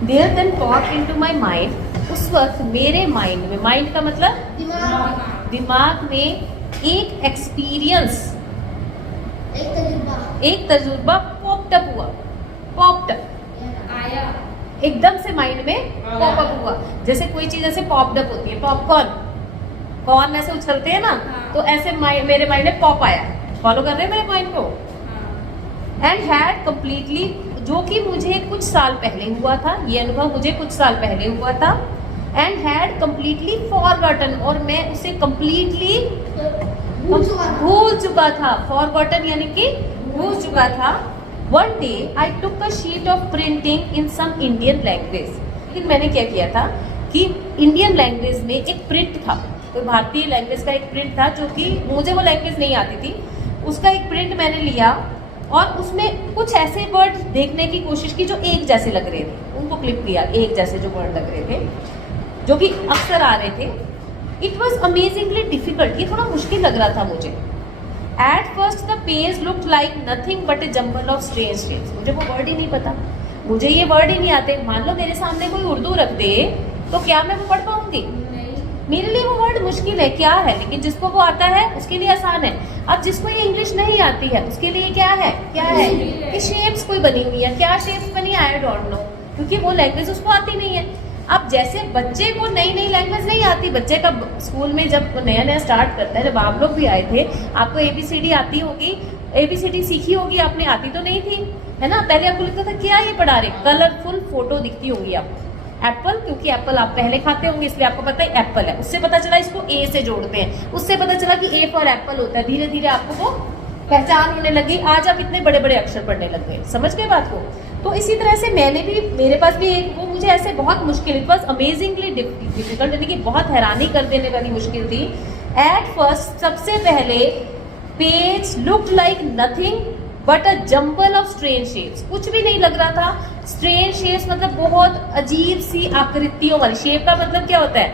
There then pop into my mind, उस वक्त मेरे माइंड में, माइंड का मतलब दिमाग में एक एक्सपीरियंस, एक तजुर्बा पॉप्ड अप हुआ, पॉप्ड आया, एकदम से माइंड में पॉप अप हुआ। जैसे कोई चीज ऐसे पॉप्ड अप होती है, पॉपकॉर्न, कॉर्न ऐसे उछलते हैं ना, तो ऐसे मेरे माइंड में पॉप आया। फॉलो कर रहे हैं मेरे पॉइंट को? एंड हैड कम्प्लीटली, जो कि मुझे कुछ साल पहले हुआ था, ये अनुभव मुझे कुछ साल पहले हुआ था। एंड हैड कम्प्लीटली फॉरगॉटन, और मैं उसे कम्प्लीटली भूल चुका था। फॉरगॉटन यानी कि भूल चुका था। One day I took a sheet of printing in some Indian language. लेकिन मैंने क्या किया था कि इंडियन लैंग्वेज में एक प्रिंट था, तो भारतीय लैंग्वेज का एक प्रिंट था, जो कि मुझे वो लैंग्वेज नहीं आती थी, उसका एक प्रिंट मैंने लिया और उसमें कुछ ऐसे वर्ड देखने की कोशिश की जो एक जैसे लग रहे थे, उनको क्लिक किया, एक जैसे जो वर्ड लग रहे थे, जो कि अक्सर आ रहे थे। इट वॉज अमेजिंगली डिफिकल्ट, ये थोड़ा मुश्किल लग रहा था मुझे। At first the page looked like nothing but a jumble of strange shapes. मुझे वो वर्ड ही नहीं पता, मुझे ये वर्ड ही नहीं आते। मान लो मेरे सामने कोई उर्दू रख दे तो क्या मैं वो पढ़ पाऊंगी? मेरे लिए वो वर्ड मुश्किल है, क्या है, लेकिन जिसको वो आता है उसके लिए आसान है। अब जिसको ये इंग्लिश नहीं आती है उसके लिए क्या है, क्या है कि शेप्स कोई बनी हुई है, क्या शेप्स बनी, आई डोंट नो, क्योंकि वो लैंग्वेज उसको आती नहीं है। अब जैसे बच्चे को नई नई लैंग्वेज नहीं आती, बच्चे का स्कूल में जब नया नया स्टार्ट करता है, जब आप लोग भी आए थे, आपको ABCD आती होगी, ABCD सीखी होगी आपने, आती तो नहीं थी, है ना? पहले आपको लगता था क्या ये पढ़ा रहे, कलरफुल फोटो दिखती होगी आपको, एप्पल, क्योंकि एप्पल आप पहले खाते होंगे इसलिए आपको पता है एप्पल है। उससे पता चला इसको ए से जोड़ते हैं, उससे पता चला कि ए फॉर एप्पल होता है। धीरे धीरे आपको वो पहचान होने लगी, आज आप इतने बड़े बड़े अक्षर पढ़ने लग गए। समझ गए बात को? तो इसी तरह से मैंने भी, मेरे पास भी एक, वो मुझे ऐसे बहुत मुश्किल, इट वॉज अमेजिंगली डिफिकल्ट, यानी कि बहुत हैरानी कर देने वाली मुश्किल थी। एट फर्स्ट, सबसे पहले, page looked like nothing but a jumble of strange shapes, कुछ भी नहीं लग रहा था। स्ट्रेंज शेप्स मतलब बहुत अजीब सी आकृतियों वाली। शेप का मतलब क्या होता है?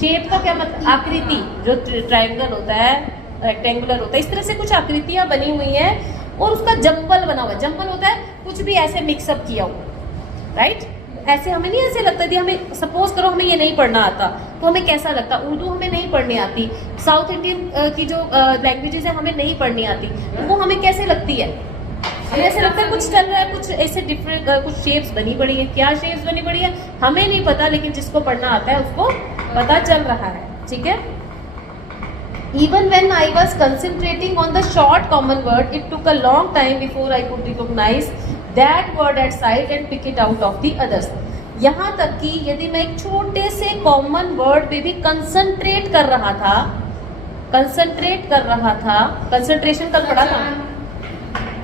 शेप का क्या मतलब? आकृति, जो ट्रायंगल होता है, रेक्टेंगुलर होता है, इस तरह से कुछ आकृतियां बनी हुई हैं और उसका जंबल बना हुआ है। जंबल होता है कुछ भी ऐसे मिक्सअप किया हुआ, राइट? ऐसे हमें नहीं ऐसे लगता थी, हमें सपोज करो हमें ये नहीं पढ़ना आता तो हमें कैसा लगता? उर्दू हमें नहीं पढ़नी आती, साउथ इंडियन की जो लैंग्वेजेस है हमें नहीं पढ़नी आती, तो वो हमें कैसे लगती है? हमें ऐसे लगता है कुछ चल रहा है, कुछ ऐसे डिफरेंट कुछ शेप्स बनी पड़ी है। क्या शेप्स बनी पड़ी है हमें नहीं पता, लेकिन जिसको पढ़ना आता है उसको पता चल रहा है, ठीक है? Even when I was concentrating on the short common word, it took a long time before I could recognize that word at sight and pick it out of the others. यहाँ तक कि यदि मैं एक छोटे से कॉमन वर्ड पे भी कंसंट्रेट कर रहा था, कंसंट्रेशन कल पढ़ा था,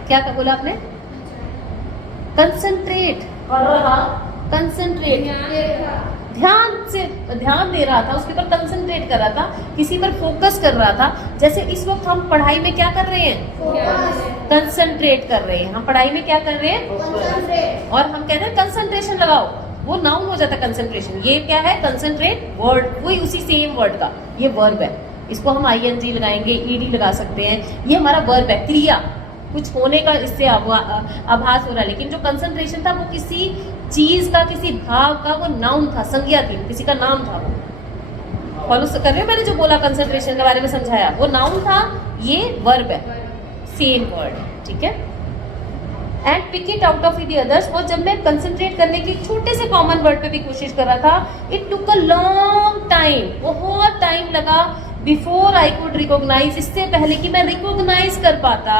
क्या बोला आपने? कंसंट्रेट कर रहा, कंसंट्रेट, ध्यान दे रहा था, उसके ऊपर कंसंट्रेट कर रहा था, किसी पर फोकस कर रहा था। जैसे इस वक्त हम पढ़ाई में क्या कर रहे हैं? कंसंट्रेट कर रहे हैं। हम पढ़ाई में क्या कर रहे हैं? और हम कहते हैं कंसंट्रेशन लगाओ, वो नाउन हो जाता है कंसंट्रेशन। ये क्या है? कंसंट्रेट वर्ड, वही उसी सेम वर्ड का ये वर्ब है। इसको हम ING लगाएंगे, ED लगा सकते हैं, ये हमारा वर्ब है, क्रिया, कुछ होने का इससे आभास हो रहा है। लेकिन जो कंसंट्रेशन था वो किसी चीज का, किसी भाव का, वो नाउन था, संज्ञा थी, किसी का नाम था। वो फॉलो कर रहे हो? मैंने जो बोला कंसंट्रेशन के बारे में समझाया, वो नाउन था, ये वर्ब है, सेम वर्ड, ठीक है? And pick it out of the others. और जब मैं कंसंट्रेट करने की छोटे से कॉमन वर्ड पे भी कोशिश कर रहा था, it took a long time, बहुत टाइम लगा, बिफोर आई कुड रिकॉग्नाइज, इससे पहले कि मैं रिकॉग्नाइज कर पाता,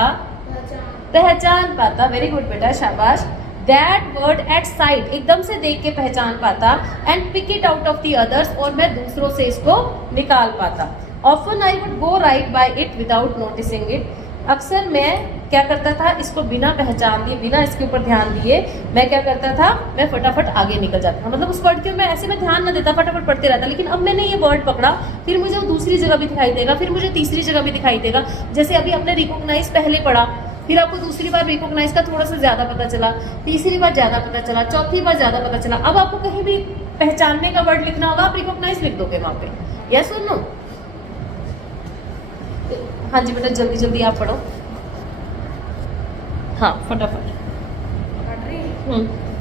पहचान पाता, वेरी गुड बेटा, शाबाश, दैट वर्ड एट साइट, एकदम से देख के पहचान पाता, and pick it out of the others, और मैं दूसरों से इसको निकाल पाता। Often I would go right by it without noticing it. अक्सर मैं क्या करता था, इसको बिना पहचान दिए, बिना इसके ऊपर ध्यान दिए, मैं क्या करता था, मैं फटाफट आगे निकल जाता था। मतलब उस वर्ड के मैं ऐसे में ध्यान न देता, फटाफट पढ़ते रहता। लेकिन अब मैंने ये वर्ड पकड़ा, फिर मुझे वो दूसरी जगह भी दिखाई देगा, फिर मुझे तीसरी जगह भी दिखाई देगा। जैसे अभी आपने रिकॉग्नाइज पहले पढ़ा, फिर आपको दूसरी बार रिकॉग्नाइज का थोड़ा सा ज्यादा पता चला, तीसरी बार ज्यादा पता चला, चौथी बार ज्यादा पता चला। अब आपको कहीं भी पहचानने का वर्ड लिखना होगा, आप रिकॉग्नाइज लिख दोगे वहां पे, यस और नो? हाँ जी बेटा, जल्दी जल्दी आप पढ़ो, हाँ फटाफट।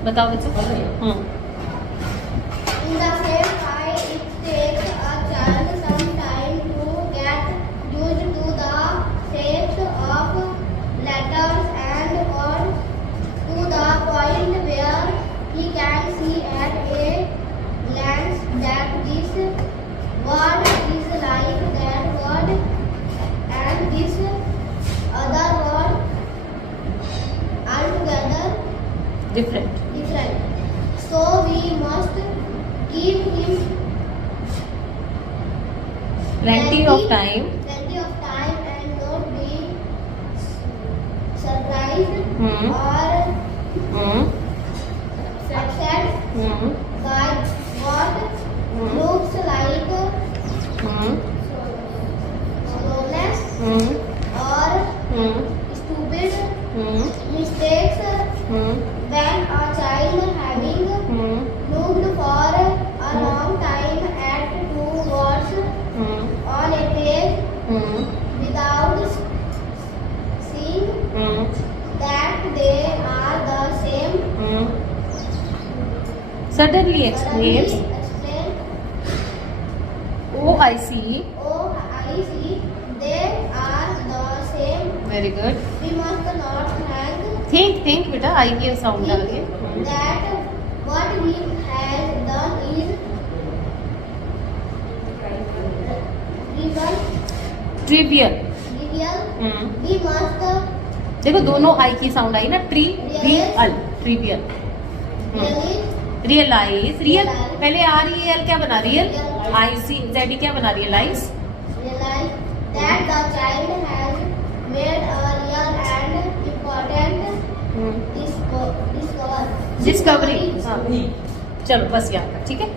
बताओ बच्चों। In the same way, it takes a child some time to get used to the shapes of letters and words to the point where he can see at a glance that this word is like that word and this other word altogether different. different. So we must give him plenty of time and not be surprised or upset by what looks like slowness or stupid mistakes when a child having looked for a long time at two words on a page without seeing that they are the same. suddenly exclaims, Explain, oh I see, oh, I see, they are the same. very good, We must not think बेटा आई के sound डालिए। that what he has done is trivial. trivial. We must देखो दोनों आई की sound आई ना, trivial, trivial. really realise, real पहले आ रही है, क्या बना रियल, आई सी जेड क्या बना realise. realize that the child has made a real and important discovery. चलो बस यहाँ तक, ठीक है।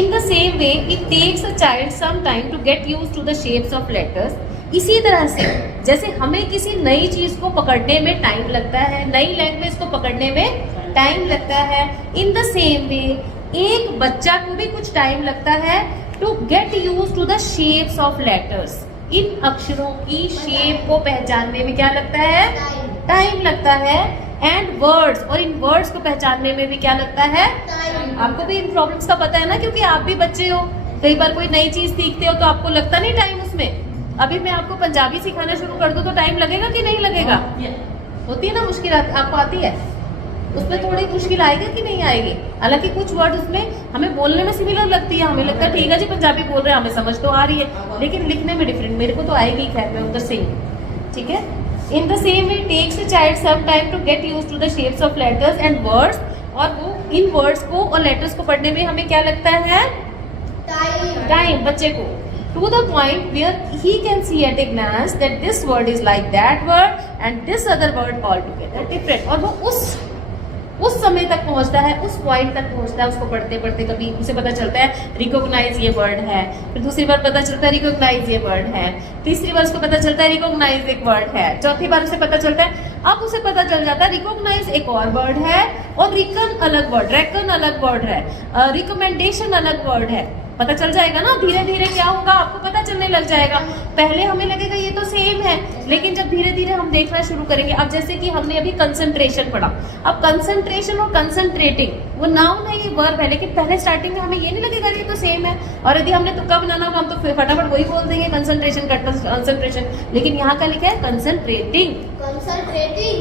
In the same way it takes a child some time to get use to the shapes of letters. इसी तरह से जैसे हमें किसी नई चीज को पकड़ने में टाइम लगता है, नई लैंग्वेज को पकड़ने में टाइम लगता है, इन द सेम वे एक बच्चा को भी कुछ टाइम लगता है to get use to the shapes of letters. इन अक्षरों की शेप को पहचानने में क्या लगता है, टाइम लगता है। एंड वर्ड्स, और इन वर्ड्स को पहचानने में भी क्या लगता है, आपको भी इन प्रॉब्लम्स का पता है ना, क्योंकि आप भी बच्चे हो। कई बार कोई नई चीज सीखते हो तो आपको लगता नहीं टाइम उसमें। अभी मैं आपको पंजाबी सिखाना शुरू कर दूं तो टाइम लगेगा कि नहीं लगेगा, होती है ना मुश्किल, आपको आती है, उसमें थोड़ी मुश्किल आएगी कि नहीं आएगी। हालांकि कुछ वर्ड उसमें हमें बोलने में सिमिलर लगती है, हमें लगता है ठीक है जी पंजाबी बोल रहे हैं, हमें समझ तो आ रही है, लेकिन लिखने में डिफरेंट, मेरे को तो आएगी, खैर मैं उधर से ही, ठीक है। In the same way takes a child some time to get use to the shapes of letters and words. और वो इन वर्ड्स को और लेटर्स को पढ़ने में हमें क्या लगता है, टाइम बच्चे को, to the point where he can see at a glance that this word is like that word and this other word all together different. और वो उस समय तक पहुंचता है, उस पॉइंट तक पहुंचता है, उसको पढ़ते पढ़ते कभी उसे पता चलता है रिकॉग्नाइज ये वर्ड है, फिर दूसरी बार पता चलता है रिकॉग्नाइज ये वर्ड है, तीसरी बार उसको पता चलता है रिकॉग्नाइज एक वर्ड है, चौथी बार उसे पता चलता है, अब उसे पता चल जाता है रिकॉग्नाइज एक और वर्ड है, और रिकन अलग वर्ड, रेकन अलग वर्ड है, रिकमेंडेशन अलग वर्ड है। पता चल जाएगा ना, धीरे धीरे क्या होगा आपको पता चलने लग जाएगा। पहले हमें लगेगा ये तो सेम है, लेकिन जब धीरे धीरे हम देखना शुरू करेंगे, अब जैसे कि हमने अभी कंसंट्रेशन पढ़ा, अब कंसंट्रेशन और कंसंट्रेटिंग वो नाउन है, ये वर्ब है, लेकिन पहले स्टार्टिंग में हमें ये नहीं लगेगा ये तो सेम है, और यदि हमने तुक्का बनाना होगा हम तो फटाफट वही बोल देंगे कंसंट्रेशन का कंसंट्रेशन, लेकिन यहाँ का लिखा है कंसंट्रेटिंग।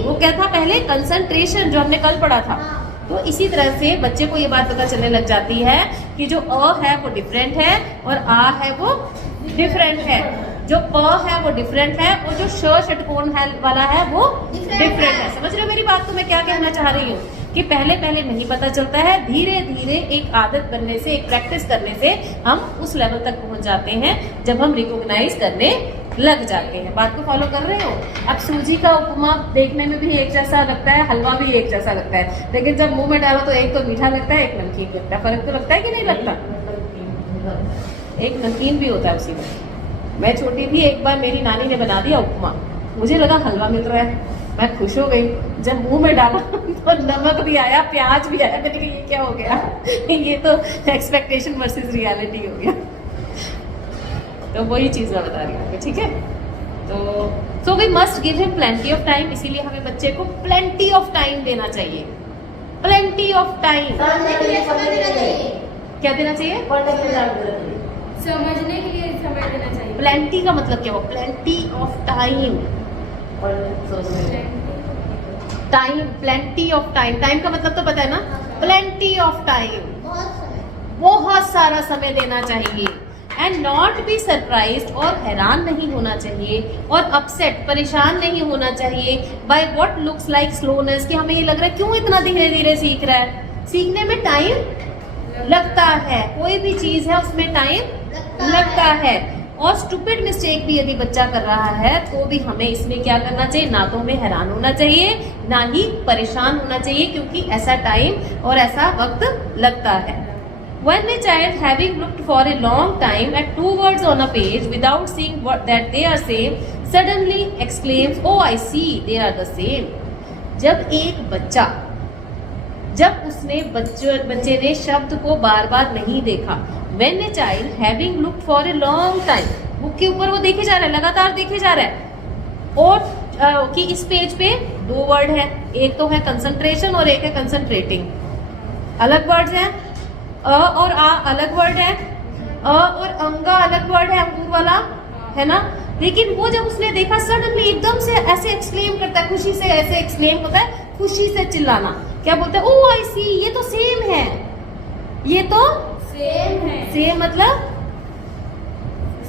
वो क्या था पहले, कंसंट्रेशन, जो हमने कल पढ़ा था। तो इसी तरह से बच्चे को ये बात पता चलने लग जाती है कि जो अ है वो डिफरेंट है और आ है वो डिफरेंट है, जो प है वो डिफरेंट है और जो श षटकोण है वाला है वो डिफरेंट है। समझ रहे हो मेरी बात को मैं क्या कहना चाह रही हूँ, कि पहले पहले नहीं पता चलता है, धीरे धीरे एक आदत बनने से, एक प्रैक्टिस करने से हम उस लेवल तक पहुंच जाते हैं जब हम रिकॉग्नाइज करने लग जाते हैं। बात को फॉलो कर रहे हो। अब सूजी का उपमा देखने में भी एक जैसा लगता है, हलवा भी एक जैसा लगता है, लेकिन जब मुंह में डालो तो एक तो मीठा लगता है, एक नमकीन लगता है। फर्क तो लगता है कि नहीं लगता, एक नमकीन भी होता है उसी में। मैं छोटी थी, एक बार मेरी नानी ने बना दिया उपमा, मुझे लगा हलवा मिल रहा है, मैं खुश हो गई। जब मुंह में डाला तो नमक भी आया, प्याज भी आया, मैंने कहा ये क्या हो गया ये तो एक्सपेक्टेशन वर्सेस रियलिटी हो गया। तो वही चीज मैं बता रही हूँ, ठीक है। तो we must give him plenty of time, इसीलिए हमें बच्चे को प्लेंटी ऑफ टाइम देना चाहिए। Plenty of time. समझने के लिए समय देना चाहिए। क्या देना चाहिए? समझने के लिए समय देना चाहिए। प्लेंटी का मतलब क्या हुआ? Plenty of time. Time, plenty of time, time का मतलब तो पता है ना? प्लेंटी ऑफ टाइम, बहुत समय। बहुत सारा समय देना चाहिए। एंड नॉट बी सरप्राइज, और हैरान नहीं होना चाहिए, और अपसेट, परेशान नहीं होना चाहिए by what looks like slowness, कि हमें ये लग रहा है क्यों इतना धीरे धीरे सीख रहा है। सीखने में टाइम लगता है, कोई भी चीज है उसमें टाइम लगता है। और स्टूपिड मिस्टेक भी यदि बच्चा कर रहा है तो भी हमें इसमें क्या करना चाहिए? ना तो हमें हैरान होना चाहिए, ना ही परेशान होना चाहिए, क्योंकि ऐसा टाइम और ऐसा वक्त लगता है। When a child having looked for a long time at two words on a page without seeing what that they are same suddenly exclaims, "Oh, I see, they are the same." जब एक बच्चा, जब उसने बच्चे ने शब्द को बार बार नहीं देखा, when a child having looked for a long time, book के ऊपर वो देखे जा रहा है, लगातार देखे जा रहा है, और कि इस पेज पे दो वर्ड है, एक तो है कंसंट्रेशन और एक है कंसंट्रेटिंग, अलग वर्ड्स हैं। अ और आ अलग वर्ड है, अ और अंगा अलग वर्ड है, अंगूर वाला है ना। लेकिन वो जब उसने देखा, सडनली एकदम से ऐसे एक्सक्लेम करता है, खुशी से ऐसे एक्सक्लेम होता है, खुशी से चिल्लाना। क्या बोलता है? ओह आई सी, ये तो सेम है, ये तो सेम है। सेम मतलब,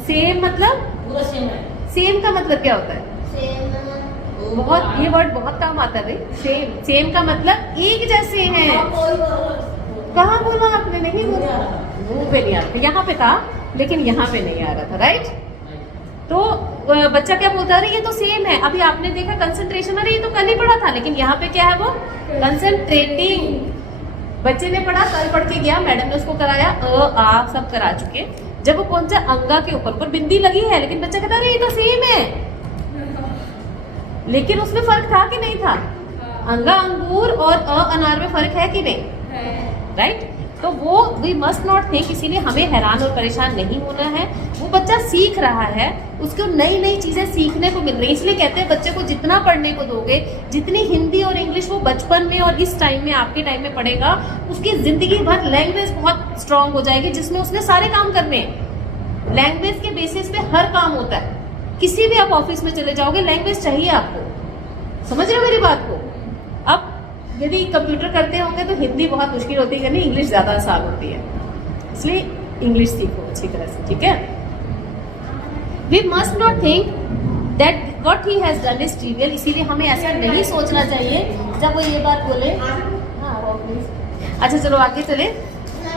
सेम मतलब पूरा सेम है। सेम का मतलब क्या होता है? सेम। बहुत, ये वर्ड बहुत काम आता है भाई। सेम, सेम का मतलब एक जैसे हैं। कहाँ बोला आपने? नहीं बोला, मुंह पे नहीं आ रहा, यहाँ पे था लेकिन यहाँ पे नहीं आ रहा था, राइट। तो बच्चा क्या बोलता है? ये तो सेम है। अभी आपने देखा कंसंट्रेशन, अरे ये तो कल ही पढ़ा था, लेकिन यहाँ पे क्या है? वो कंसंट्रेटिंग। बच्चे ने पढ़ा, कल पढ़ के गया, मैडम ने उसको कराया, अ आ सब करा चुके। जब वो पहुंचा अंगा के ऊपर बिंदी लगी है, लेकिन बच्चा कहता है ये तो सेम है, लेकिन उसमें फर्क था कि नहीं था? अंगा अंगूर और अ अनार में फर्क है कि नहीं? राइट। तो वो वी मस्ट नॉट थिंक, इसीलिए हमें हैरान और परेशान नहीं होना है। वो बच्चा सीख रहा है, उसको नई नई चीजें सीखने को मिल रही है। इसलिए कहते हैं बच्चे को जितना पढ़ने को दोगे, जितनी हिंदी और इंग्लिश वो बचपन में और इस टाइम में, आपके टाइम में पढ़ेगा, उसकी जिंदगी भर लैंग्वेज बहुत स्ट्रांग हो जाएगी, जिसमें उसने सारे काम करने हैं। लैंग्वेज के बेसिस पे हर काम होता है। किसी भी आप ऑफिस में चले जाओगे, लैंग्वेज चाहिए आपको। समझ रहे हो मेरी बात को? अब यदि कंप्यूटर करते होंगे तो हिंदी बहुत मुश्किल होती है, नहीं इंग्लिश ज्यादा आसान होती है, इसलिए इंग्लिश सीखो अच्छी तरह से, ठीक है। We must not think that what he has done is trivial, इसीलिए हमें ऐसा नहीं सोचना चाहिए जब वो ये बात बोले। हाँ प्लीज। अच्छा चलो आगे चले।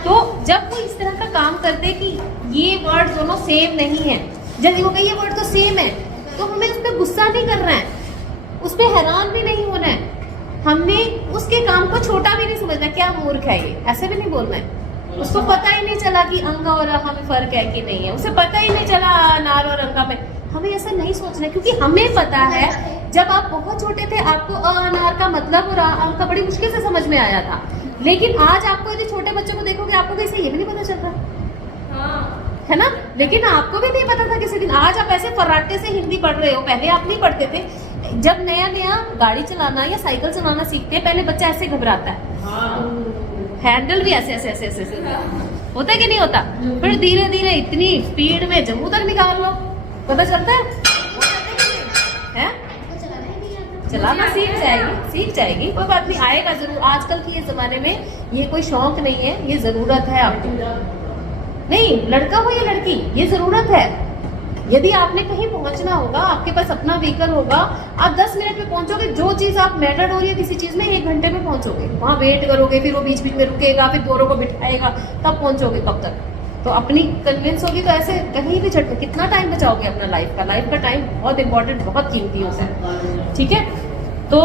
तो जब वो इस तरह का काम करते कि ये वर्ड दोनों सेम नहीं है, जब वो कहे ये वर्ड तो सेम है, तो हमें उस पर गुस्सा नहीं करना है, उस पर हैरान भी नहीं होना है, हमने उसके काम को छोटा भी नहीं समझना, क्या मूर्ख है ये, ऐसे भी नहीं बोलना है। उसको पता ही नहीं चला कि अंगा और अहा में फर्क है कि नहीं है, उसे पता ही नहीं चला अनार और अंगा में। हमें ऐसा नहीं सोचना है, क्योंकि हमें पता है जब आप बहुत छोटे थे आपको अनार का मतलब और अंग का बड़ी मुश्किल से समझ में आया था। लेकिन आज आपको यदि छोटे बच्चों को देखोगे, आपको कैसे ये भी नहीं पता चल रहा है ना। लेकिन आपको भी नहीं पता था किसी दिन, आज आप ऐसे फर्राटे से हिंदी पढ़ रहे हो, पहले आप नहीं पढ़ते थे। जब नया नया गाड़ी चलाना या साइकिल चलाना सीखते हैं, पहले बच्चा ऐसे घबराता है, हैंडल भी ऐसे ऐसे ऐसे ऐसे होता है कि नहीं होता। फिर धीरे धीरे इतनी स्पीड में जम्मू तक निकाल लो, पता चलता है? चलाना सीख जाएगी, कोई बात नहीं, आएगा जरूर। आजकल की ये जमाने में ये कोई शौक नहीं है, ये जरूरत है आपको। नहीं, लड़का हो या लड़की, ये जरूरत है। यदि आपने कहीं पहुंचना होगा, आपके पास अपना व्हीकल होगा, आप 10 मिनट में पहुंचोगे। जो चीज आप मैटर हो रही है किसी चीज में, 1 घंटे में पहुंचोगे। वहां वेट करोगे, फिर वो बीच बीच में रुकेगा, फिर दोनों को बिठाएगा, तब पहुंचोगे। कब तक? तो अपनी कन्विंस होगी तो ऐसे कहीं भी छट, कितना टाइम बचाओगे अपना लाइफ का? लाइफ का टाइम बहुत इंपॉर्टेंट, बहुत कीमती होता है, ठीक है। तो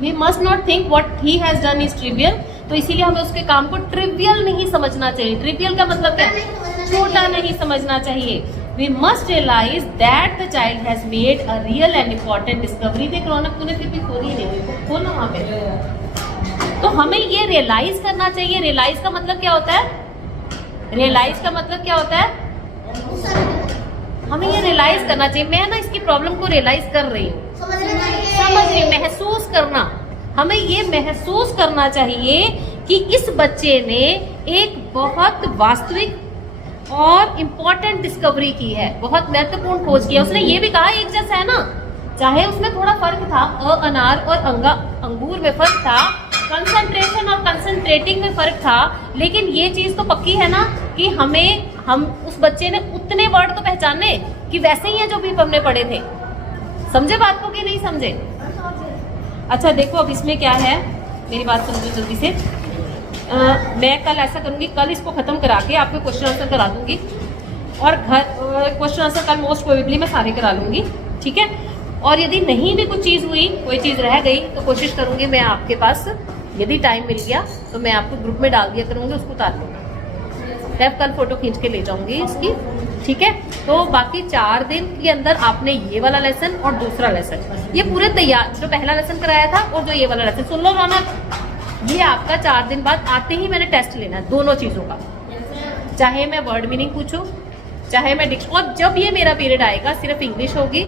we must not think what he has done is trivial, तो इसीलिए हमें उसके काम को ट्रिवियल नहीं समझना चाहिए। ट्रिवियल का मतलब क्या है? छोटा नहीं समझना चाहिए। We must realize that the child has made a real and important discovery। देख रौनक, तूने फिर भी खोली नहीं, खोलो वहां पे। तो हमें ये रियलाइज करना चाहिए। रियलाइज का मतलब क्या होता है? रियलाइज का मतलब क्या होता है? हमें ये रियलाइज करना चाहिए। मैं ना इसकी प्रॉब्लम को रियलाइज कर रही हूँ, समझ रही, महसूस करना। हमें ये महसूस करना चाहिए कि इस बच्चे ने एक बहुत वास्तविक और इम्पोर्टेंट डिस्कवरी की है, बहुत महत्वपूर्ण खोज की है। उसने ये भी कहा एक जैसा है ना, चाहे उसमें थोड़ा फर्क था, अनार और अंगूर में फर्क था, कंसंट्रेशन और कंसंट्रेटिंग में फर्क था, लेकिन ये चीज तो पक्की है ना कि हम उस बच्चे ने उतने वर्ड तो पहचाने कि वैसे ही है जो भी हमने पढ़े थे। समझे बात को कि नहीं समझे? अच्छा देखो अब इसमें क्या है, मेरी बात समझो जल्दी से। मैं कल ऐसा करूंगी, कल इसको खत्म करा के आपको क्वेश्चन आंसर करा दूंगी, और क्वेश्चन आंसर कल मोस्ट प्रोबेबली मैं सारे करा लूंगी, ठीक है। और यदि नहीं भी कुछ चीज़ हुई, कोई चीज़ रह गई, तो कोशिश करूंगी मैं आपके पास, यदि टाइम मिल गया तो मैं आपको ग्रुप में डाल दिया करूंगी, उसको उतार लूँगा। मैं कल फोटो खींच के ले जाऊंगी इसकी, ठीक है। तो बाकी 4 दिन के अंदर आपने ये वाला लेसन और दूसरा लेसन, ये पूरे तैयार, जो पहला लेसन कराया था और जो ये वाला लेसन, सुन लो रौनक, ये आपका 4 दिन बाद आते ही मैंने टेस्ट लेना है दोनों चीज़ों का, चाहे मैं वर्ड मीनिंग पूछूं, चाहे मैं और जब ये मेरा पीरियड आएगा सिर्फ इंग्लिश होगी।